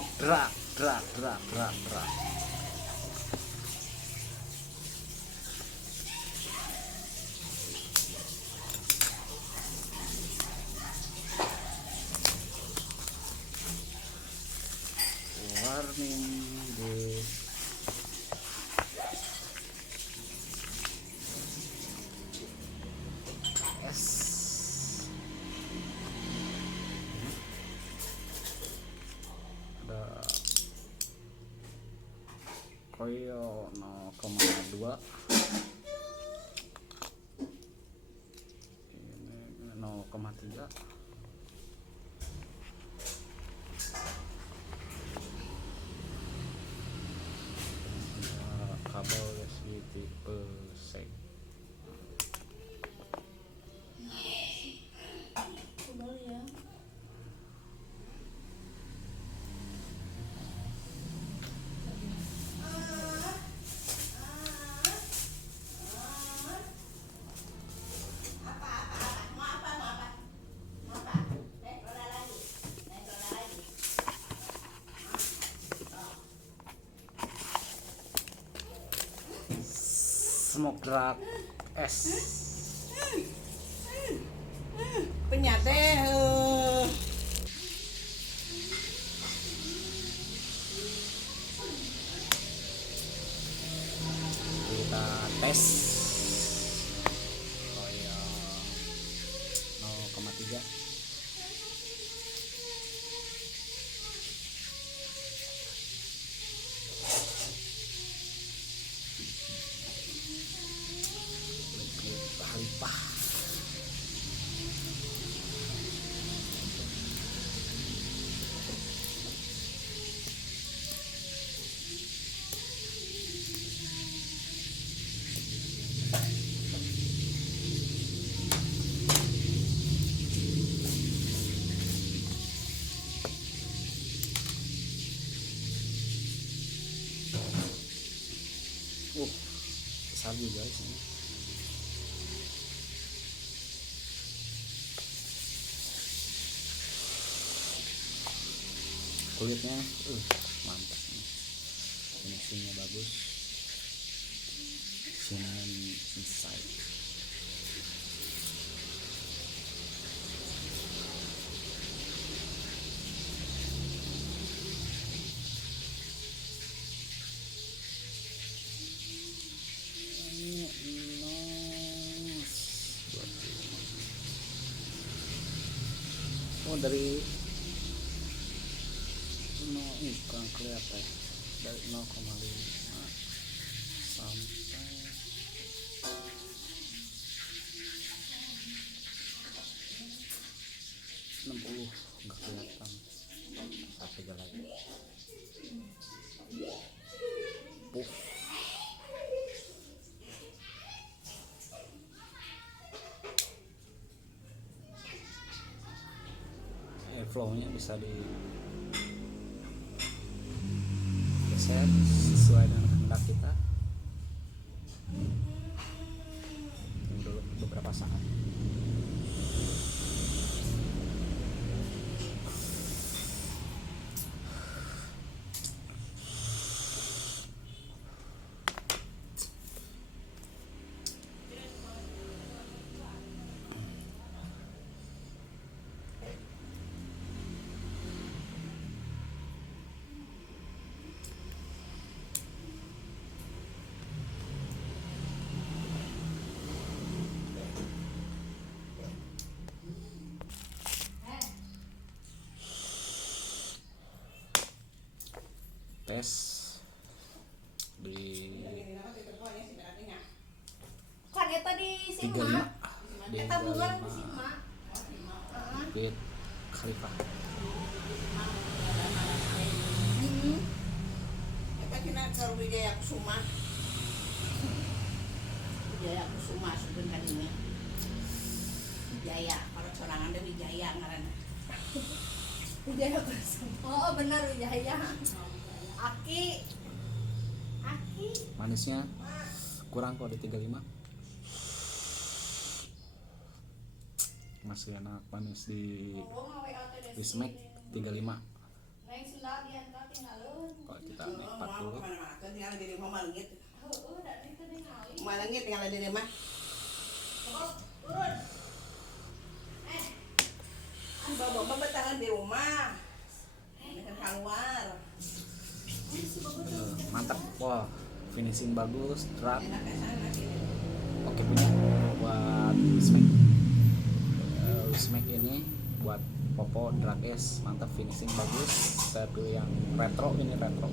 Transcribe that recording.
Smok drak drak drak drak drak. Warning deh. Es ada koyo 0,2, ini 0,3. Kabel USB tipe C. Smok drak es. Penyate Kita tes koyo 0,3. Limpah. Besar juga sini. Kulitnya mantap nih, finishingnya bagus, shine inside. Oh dari ini kurang kelihatan, dari 0,5 sampai 60 nggak kelihatan. Satu lagi. Puff. Airflow-nya bisa di geser sesuai dengan kehendak kita. Tunggu dulu beberapa saat. Tes di kan eta di 35 Sima. di Eta bulan di 35 Sima. Bukit Khalifah. apa kena kalau Wijaya Kusuma. Wijaya Kusuma sebenarnya ini. Wijaya, kalau sorangan ada Wijaya ngaranna. Wijaya Kusuma. Oh benar Wijaya. Aki. Manisnya kurang kok di 35. Masih enak manis di Smack 35. Neng Sunda diantar Kalau kita nikmat dulu. Kemana-mana kan tinggal di rumah malengit. Udah itu deh kali. Malengit tinggal di rumah. Turun. Bawa bertahan di rumah. Ini kan keluar. Mantap, wah finishing bagus, drag. Enak ke sana sini. Oke punya buat smack. Smack ini buat Popo drag S, mantap finishing bagus. Saya pilih yang retro, ini retro.